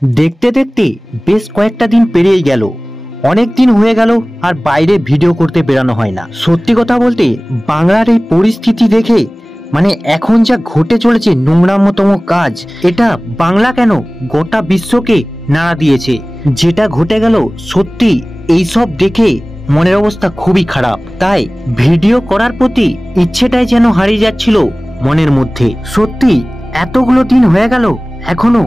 দেখতে দেখতে বেশ কয়েকটা দিন পেরিয়ে গেল। অনেক দিন হয়ে গেল আর বাইরে ভিডিও করতে বেরানো হয় না। সত্যি কথা বলতে বাংলার এই পরিস্থিতি দেখে এখন যা ঘটে চলেছে নোংরামতম কাজ, এটা বাংলা কেন গোটা বিশ্বকে নাড়া দিয়েছে। যেটা ঘটে গেল সত্যি এইসব দেখে মনের অবস্থা খুবই খারাপ। তাই ভিডিও করার প্রতি ইচ্ছেটাই যেন হারিয়ে যাচ্ছিল মনের মধ্যে। সত্যি এতগুলো দিন হয়ে গেল এখনো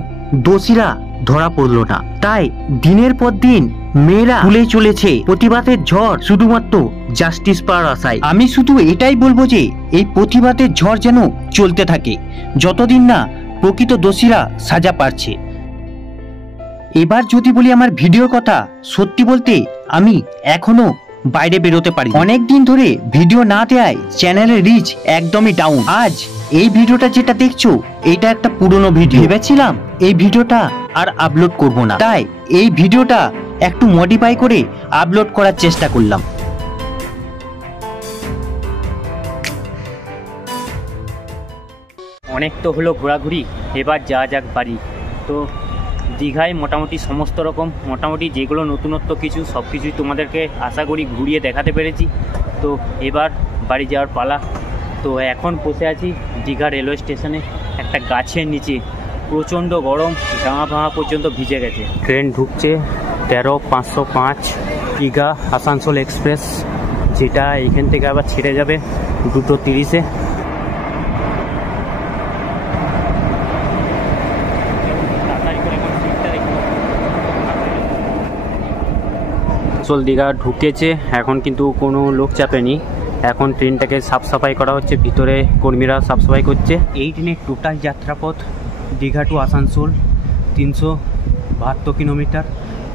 দোষীরা ধরা পড়লো না। তাই দিনের পর দিন মেয়েরা ভুলে চলেছে প্রতিবাদের ঝড় শুধুমাত্র জাস্টিস পাওয়ার আশায়। আমি শুধু এটাই বলবো যে এই প্রতিবাদের ঝড় যেন চলতে থাকে যতদিন না প্রকৃত দোষীরা সাজা পাচ্ছে। এবার যদি বলি আমার ভিডিওর কথা, সত্যি বলতে আমি এখনো বাইরে বেরোতে পারি। অনেক দিন ধরে ভিডিও না দেওয়ায় চ্যানেলের রিচ একদমই ডাউন। আজ এই ভিডিওটা যেটা দেখছো এটা একটা পুরনো ভিডিও। ভেবেছিলাম এই ভিডিওটা আর আপলোড করব না, তাই এই ভিডিওটা একটু মডিফাই করে আপলোড করার চেষ্টা করলাম। অনেক তো হলো ঘোরাঘুরি, এবার যা যাক বাড়ি। তো দীঘায় মোটামুটি সমস্ত রকম যেগুলো নতুনত্ব কিছু সব কিছুই তোমাদেরকে আশা করি ঘুরিয়ে দেখাতে পেরেছি। তো এবার বাড়ি যাওয়ার পালা। তো এখন বসে আছি দীঘা রেলওয়ে স্টেশনে একটা গাছের নিচে। প্রচণ্ড গরম, জামা ফামা পর্যন্ত ভিজে গেছে। ট্রেন ঢুকছে 13:505 দীঘা আসানসোল এক্সপ্রেস, যেটা এখান থেকে আবার ছেড়ে যাবে 2:30-এ। দীঘা ঢুকেছে, এখন কিন্তু কোনো লোক চাপেনি। এখন ট্রেনটাকে সাফ সাফাই করা হচ্ছে, ভিতরে কর্মীরা সাফ সাফাই করছে। এই ট্রেনের টোটাল যাত্রাপথ দীঘা টু আসানসোল 372 কিলোমিটার।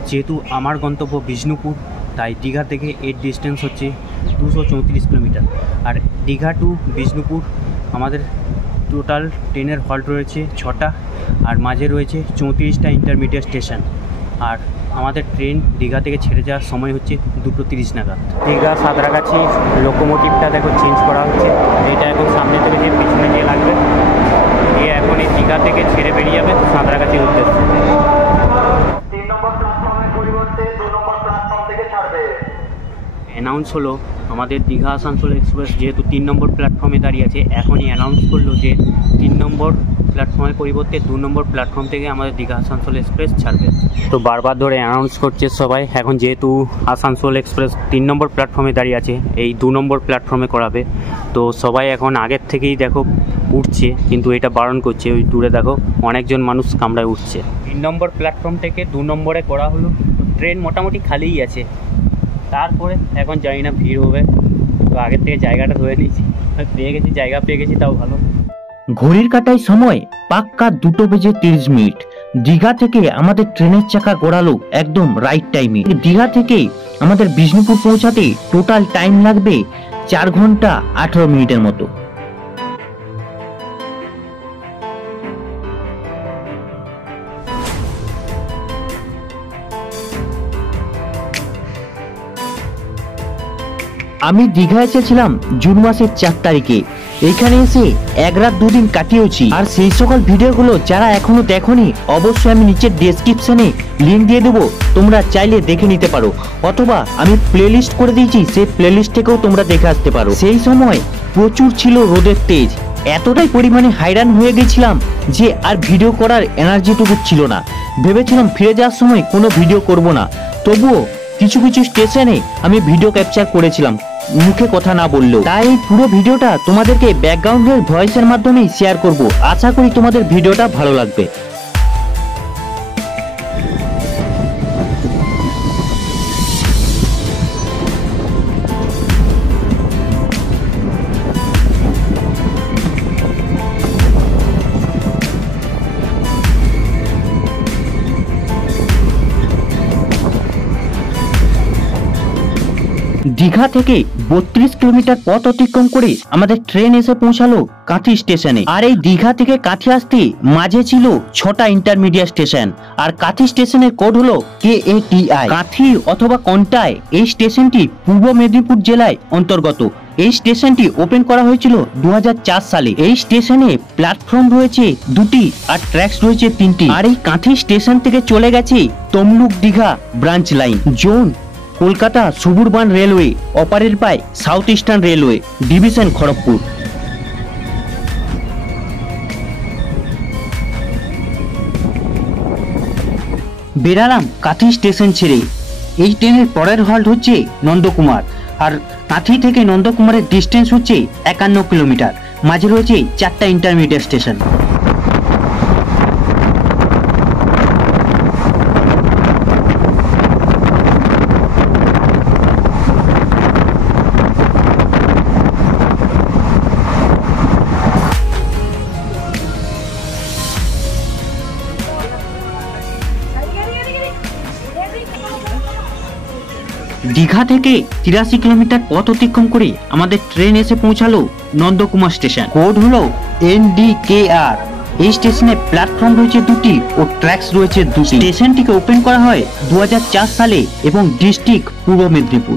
যেহেতু আমার গন্তব্য বিষ্ণুপুর, তাই দীঘা থেকে এর ডিস্টেন্স হচ্ছে 234 কিলোমিটার। আর দীঘা টু বিষ্ণুপুর আমাদের টোটাল ট্রেনের হল্ট রয়েছে 6টা, আর মাঝে রয়েছে 34টা ইন্টারমিডিয়েট স্টেশন। আর আমাদের ট্রেন দীঘা থেকে ছেড়ে যাওয়ার সময় হচ্ছে 2:30 নাগাদ। দীঘা সাঁতরাগাছি লোকোমোটিভটা দেখো চেঞ্জ করা হচ্ছে। এটা এখন সামনে থেকে যে পিছনে গিয়ে লাগবে, গিয়ে এখন এই দীঘা থেকে ছেড়ে বেরিয়ে যাবে সাঁতরাগাছির উদ্দেশ্যে। 3 নম্বর প্ল্যাটফর্মের পরিবর্তে 2 নম্বর প্ল্যাটফর্ম থেকে ছাড়বে। অ্যানাউন্স হলো আমাদের দীঘা আসানসোল এক্সপ্রেস যেহেতু 3 নম্বর প্ল্যাটফর্মে দাঁড়িয়ে আছে, এখনই অ্যানাউন্স করলো যে 3 নম্বর প্ল্যাটফর্মের পরিবর্তে 2 নম্বর প্ল্যাটফর্ম থেকে আমাদের দীঘা আসানসোল এক্সপ্রেস ছাড়বে। তো বারবার ধরে অ্যানাউন্স করছে সবাই। এখন যেহেতু আসানসোল এক্সপ্রেস 3 নম্বর প্ল্যাটফর্মে দাঁড়িয়ে আছে, এই 2 নম্বর প্ল্যাটফর্মে করাবে। তো সবাই এখন আগের থেকেই দেখো উঠছে, কিন্তু এটা বারণ করছে। ওই দূরে দেখো অনেকজন মানুষ কামড়ায় উঠছে। 3 নম্বর প্ল্যাটফর্ম থেকে 2 নম্বরে করা হলো। তো ট্রেন মোটামুটি খালিই আছে। তারপরে এখন জানি না ভিড় হবে, তো আগের থেকে জায়গাটা ধরে নিয়েছি, জায়গা পেয়ে গেছি, তাও ভালো। ঘড়ির কাঁটায় সময় পাক্কা 2:30 দীঘা থেকে আমাদের ট্রেনের চাকা গড়ালো একদম রাইট টাইমে। দীঘা থেকে আমাদের বিষ্ণুপুর পৌঁছাতে টোটাল টাইম লাগবে 4 ঘন্টা 18 মিনিটের মতো। আমি দীঘা এসেছিলাম জুন মাসের 4 তারিখে। এখানে এসে 1 রাত 2 দিন কাটিয়েছি। আর সেই সকল ভিডিওগুলো যারা এখনো দেখোনি, অবশ্যই আমি নিচের ডেসক্রিপশনে লিংক দিয়ে দেবো, তোমরা চাইলে দেখে নিতে পারো। অথবা আমি প্লেলিস্ট করে দিয়েছি, সেই প্লেলিস্ট থেকেও তোমরা দেখে আসতে পারো। সেই সময় প্রচুর ছিল রোদের তেজ, এতটাই পরিমাণে হাইরান হয়ে গেছিলাম যে আর ভিডিও করার এনার্জিটুকু ছিল না। ভেবেছিলাম ফিরে যাওয়ার সময় কোনো ভিডিও করব না, তবুও কিছু কিছু স্টেশনে আমি ভিডিও ক্যাপচার করেছিলাম মুখে কথা না বললেও। তাই পুরো ভিডিওটা তোমাদেরকে ব্যাকগ্রাউন্ডের ভয়েসের মাধ্যমেই শেয়ার করব। আশা করি তোমাদের ভিডিওটা ভালো লাগবে। দীঘা থেকে 32 কিলোমিটার পথ অতিক্রম করে আমাদের ট্রেন এসে পৌঁছালো কাঁথি স্টেশনে। আর এই দীঘা থেকে কাঁথি আসতে মাঝে ছিল 6টা ইন্টারমিডিয়েট স্টেশন। আর কাঁথি স্টেশনের কোড হলো KATI। কাঁথি অথবা কন্টায় এই স্টেশনটি পূর্ব মেদিনীপুর জেলায় অন্তর্গত। এই স্টেশনটি ওপেন করা হয়েছিল 2004 সালে। এই স্টেশনে প্ল্যাটফর্ম রয়েছে 2টি আর ট্র্যাকস রয়েছে 3টি। আর এই কাঁথি স্টেশন থেকে চলে গেছে Tamluk Digha branch line. Zone Kolkata suburban railway, operate by south eastern railway, division Kharagpur. বেরালাম কাঁথি স্টেশন ছেড়ে। এই ট্রেনের পরের হল্ট হচ্ছে নন্দকুমার। আর কাঁথি থেকে নন্দকুমারের ডিস্টেন্স হচ্ছে 51 কিলোমিটার। মাঝে রয়েছে 4টা ইন্টারমিডিয়েট স্টেশন। দীঘা থেকে 83 কিলোমিটার পথ অতিক্রম করে আমাদের ট্রেন এসে পৌঁছালো নন্দকুমার স্টেশন। কোড হলো NDKR। এই স্টেশনে প্ল্যাটফর্ম রয়েছে 2টি ও ট্র্যাকস রয়েছে 2টি। স্টেশনটিকে ওপেন করা হয় 2004 সালে এবং ডিস্ট্রিক্ট পূর্ব মেদিনীপুর।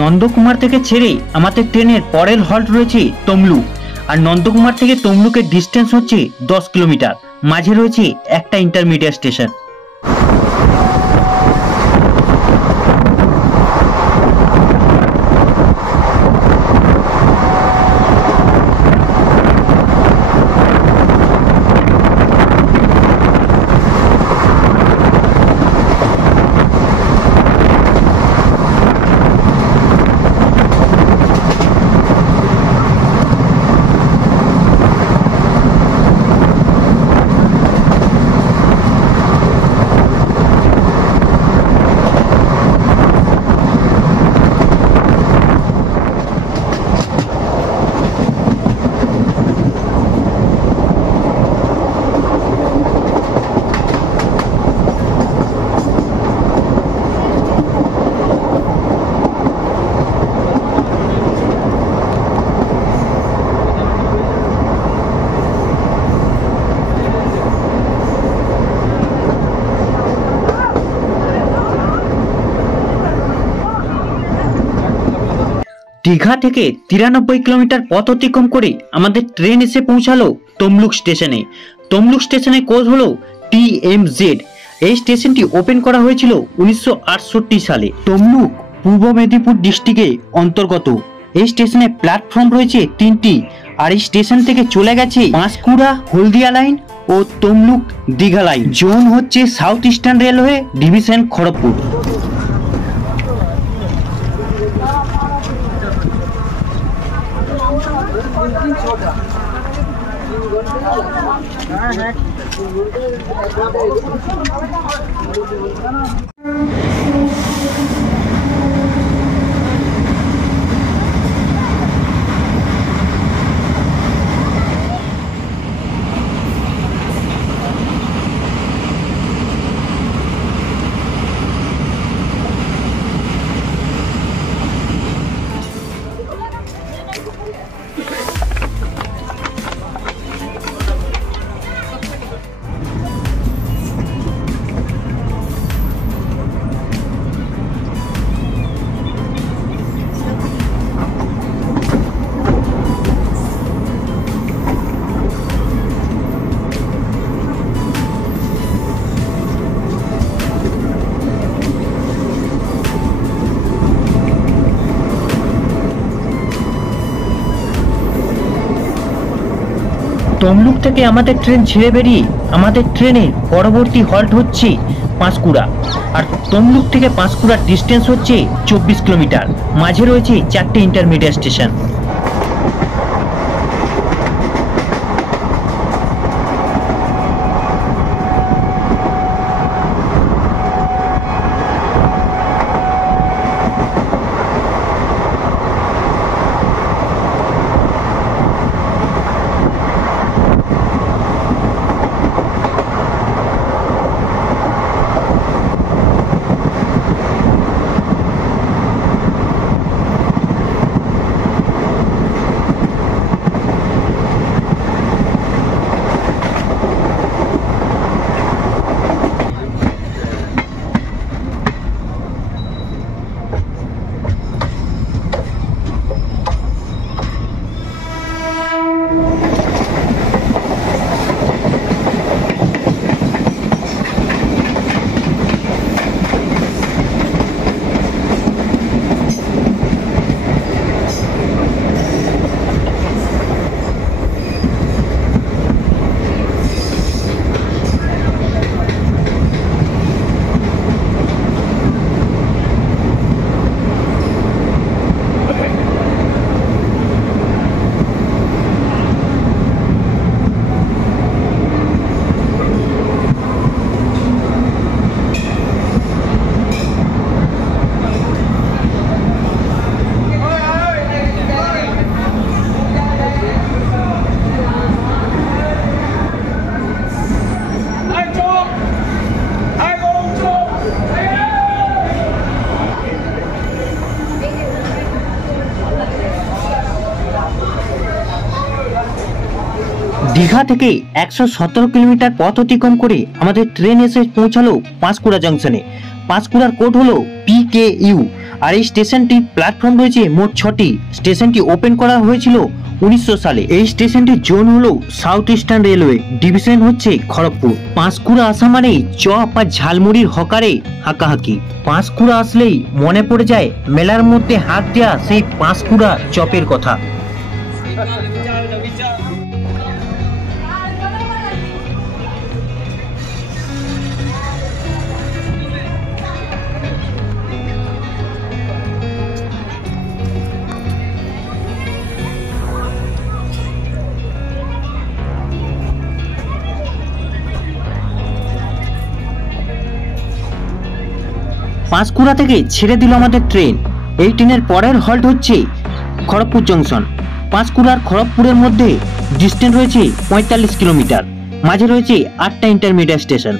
নন্দকুমার থেকে ছেড়ে আমাদের ট্রেনের পরের হল্ট রয়েছে তমলুক। আর নন্দকুমার থেকে তমলুকের ডিস্টেন্স হচ্ছে 10 কিলোমিটার। মাঝে রয়েছে একটা ইন্টারমিডিয়েট স্টেশন। দীঘা থেকে 93 কিলোমিটার পথ অতিক্রম করে আমাদের ট্রেন এসে পৌঁছালো তমলুক স্টেশনে। তমলুক স্টেশনের কোড হলো TMZ। এই স্টেশনটি ওপেন করা হয়েছিল 1968 সালে। তমলুক পূর্ব মেদিনীপুর ডিস্ট্রিক্টে অন্তর্গত। এই স্টেশনে প্ল্যাটফর্ম রয়েছে 3টি। আর এই স্টেশন থেকে চলে গেছে পাঁশকুড়া হলদিয়া লাইন ও তমলুক দীঘা লাইন। জোন হচ্ছে south eastern railway, division Kharagpur. তমলুক থেকে আমাদের ট্রেন ছেড়ে বেরিয়ে আমাদের ট্রেনের পরবর্তী হল্ট হচ্ছে পাঁশকুড়া। আর তমলুক থেকে পাঁশকুড়ার ডিস্টেন্স হচ্ছে 24 কিলোমিটার। মাঝে রয়েছে 4টে ইন্টারমিডিয়েট স্টেশন। দীঘা থেকে 117 কিলোমিটার পথ অতিক্রম করে আমাদের ট্রেন এসে পৌঁছালো পাঁশকুড়া জংশনে। পাঁশকুড়ার কোড হলো PKU। আর এই স্টেশনটির প্ল্যাটফর্ম রয়েছে মোট 6টি। স্টেশনটি ওপেন করা হয়েছিল 1900 সালে। এই স্টেশনটির জোন হলো সাউথ ইস্টার্ন রেলওয়ে, ডিভিশন হচ্ছে খড়গপুর। পাঁশকুড়া আসা মানে চপ আর ঝালমুড়ির হকারে হাঁকাহাঁকি। পাঁশকুড়া আসলেই মনে পড়ে যায় মেলার মধ্যে হাত দেওয়া সেই পাঁশকুড়া চপের কথা। পাঁশকুড়া থেকে ছেড়ে দিল আমাদের ট্রেন। এই ট্রেনের পরের হল্ট হচ্ছে খড়গপুর জংশন। পাঁশকুড়া আর খড়গপুরের মধ্যে ডিস্টেন্স রয়েছে 45 কিলোমিটার। মাঝে রয়েছে 8টা ইন্টারমিডিয়েট স্টেশন।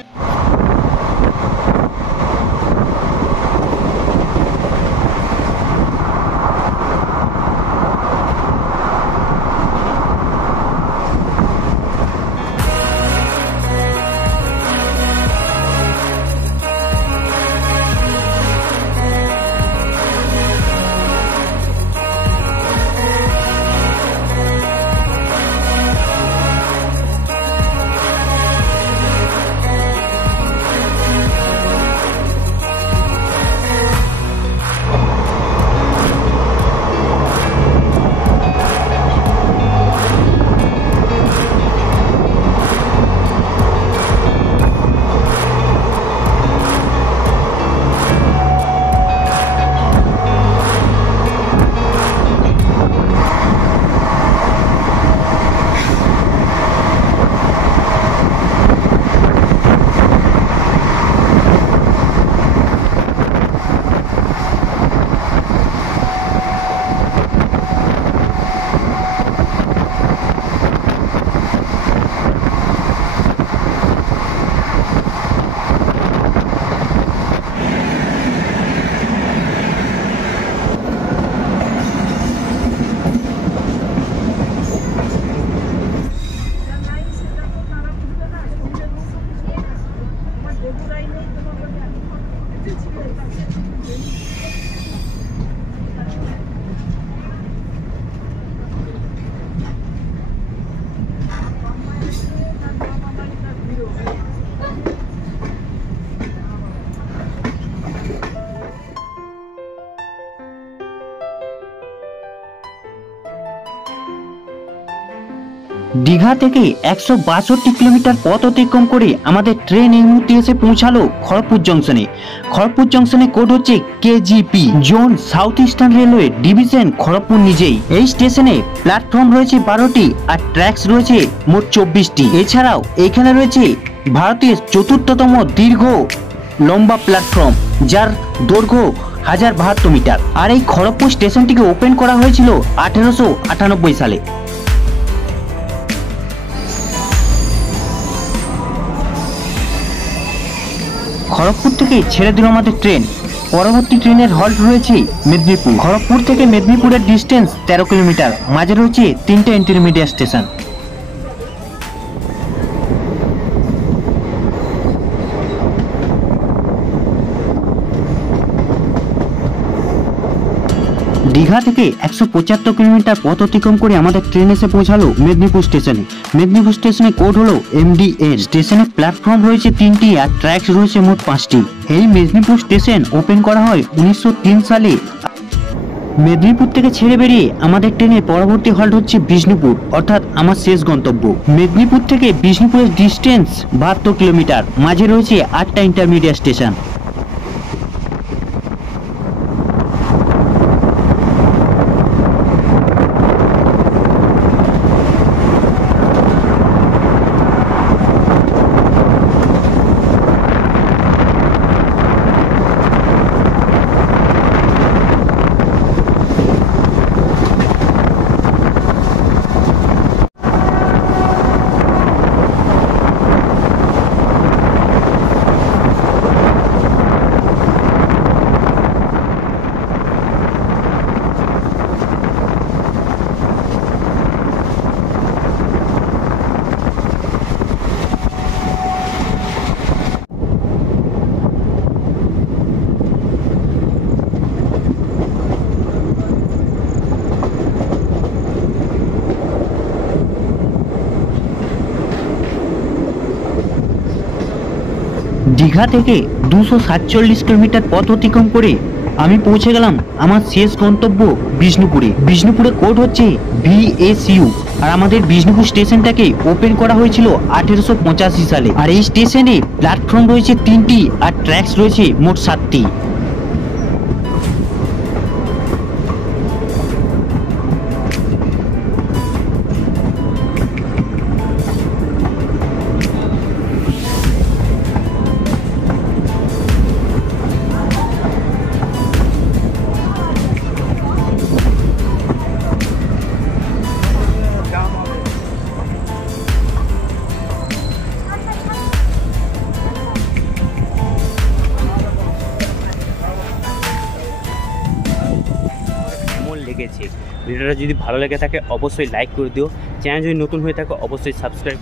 দীঘা থেকে 162 কিলোমিটার পথ অতিক্রম করে আমাদের ট্রেন এই মুহূর্তে এসে পৌঁছালো খড়গপুর জংশনে। খড়গপুর জংশনে কোড হচ্ছে KGP, zone south eastern railway, division Kharagpur নিজেই। এই স্টেশনে প্ল্যাটফর্ম রয়েছে 12টি আর ট্র্যাকস রয়েছে মোট 24টি। এছাড়াও এখানে রয়েছে ভারতের 4র্থতম দীর্ঘ লম্বা প্ল্যাটফর্ম, যার দৈর্ঘ্য 1072 মিটার। আর এই খড়গপুর স্টেশনটিকে ওপেন করা হয়েছিল 1898 সালে। খড়গপুর থেকে ছেড়ে দিল আমাদের ট্রেন। পরবর্তী ট্রেনের হল্ট রয়েছে মেদিনীপুর। খড়গপুর থেকে মেদিনীপুরের ডিস্টেন্স 13 কিলোমিটার। মাঝে রয়েছে 3টে ইন্টারমিডিয়েট স্টেশন। দীঘা থেকে 175 কিলোমিটার পথ অতিক্রম করে আমাদের ট্রেন এসে পৌঁছালো মেদিনীপুর স্টেশনে। মেদিনীপুর স্টেশনে কোড হলো MDN। স্টেশনে প্ল্যাটফর্ম রয়েছে 3টি আর ট্র্যাকস রয়েছে মোট 5টি। এই মেদিনীপুর স্টেশন ওপেন করা হয় 1903 সালে। মেদিনীপুর থেকে ছেড়ে বেরিয়ে আমাদের ট্রেনের পরবর্তী হল্ট হচ্ছে বিষ্ণুপুর, অর্থাৎ আমার শেষ গন্তব্য। মেদিনীপুর থেকে বিষ্ণুপুরের ডিস্টেন্স 72 কিলোমিটার। মাঝে রয়েছে 8টা ইন্টারমিডিয়েট স্টেশন। দীঘা থেকে 247 কিলোমিটার পথ অতিক্রম করে আমি পৌঁছে গেলাম আমার শেষ গন্তব্য বিষ্ণুপুরে। বিষ্ণুপুরে কোড হচ্ছে VSU, আর আমাদের বিষ্ণুপুর স্টেশনটাকে ওপেন করা হয়েছিল 1885 সালে। আর এই স্টেশনে প্ল্যাটফর্ম রয়েছে 3টি আর ট্র্যাকস রয়েছে মোট 7টি। লেগেছে ভিডিওটা যদি ভালো লেগে থাকে অবশ্যই লাইক করে দিও, চ্যানেল যদি নতুন হয়ে থাকে অবশ্যই সাবস্ক্রাইব।